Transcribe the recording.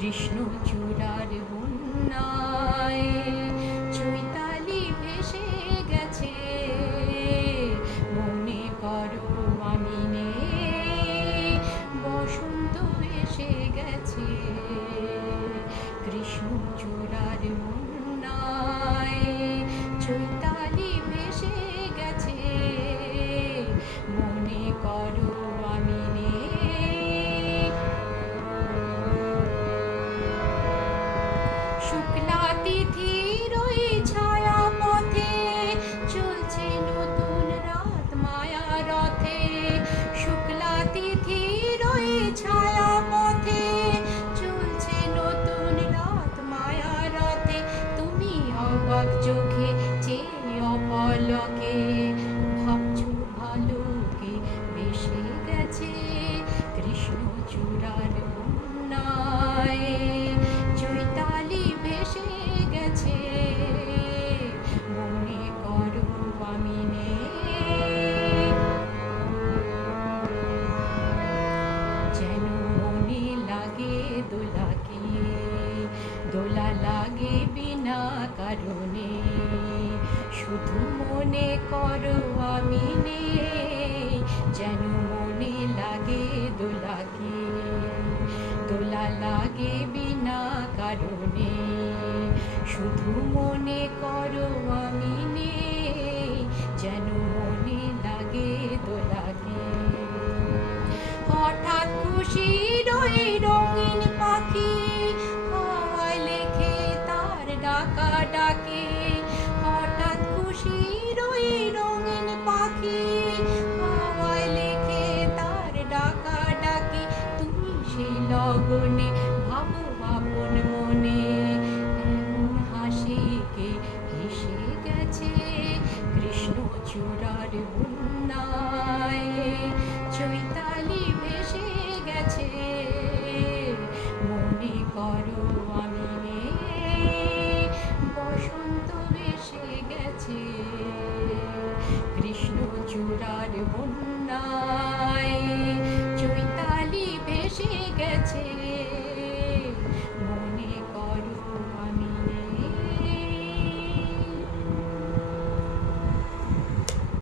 কৃষ্ণ চূড়ার বন্যায় চৈতালি ভেসে গেছে। মনে করো আমি বসন্ত এসে গেছে। কৃষ্ণচূড়ার বন্যা চূড়ার বন্যায় চৈতালি ভেসে গেছে। মনে করো আমি যেন মনে লাগে দোলাকে, দোলা লাগে বিনা কারণে। শুধু মনে করো আমি নেই। লাগে বিনা কারণে। শুধু মনে করো আমি নেই, যেন মনে লাগে তো লাগে। হঠাৎ খুশি রয়ে রঙিন পাখি, হাওয়ায় লেখে তার ডাকা লগনে ভাবো আপন মনে। এমন হাসিকে হেসে গেছে কৃষ্ণ চূড়ার বন্যায় চৈতালি ভেসে গেছে, মনে করো আমি বসন্ত ভেসে গেছে কৃষ্ণ চূড়ার বন্যা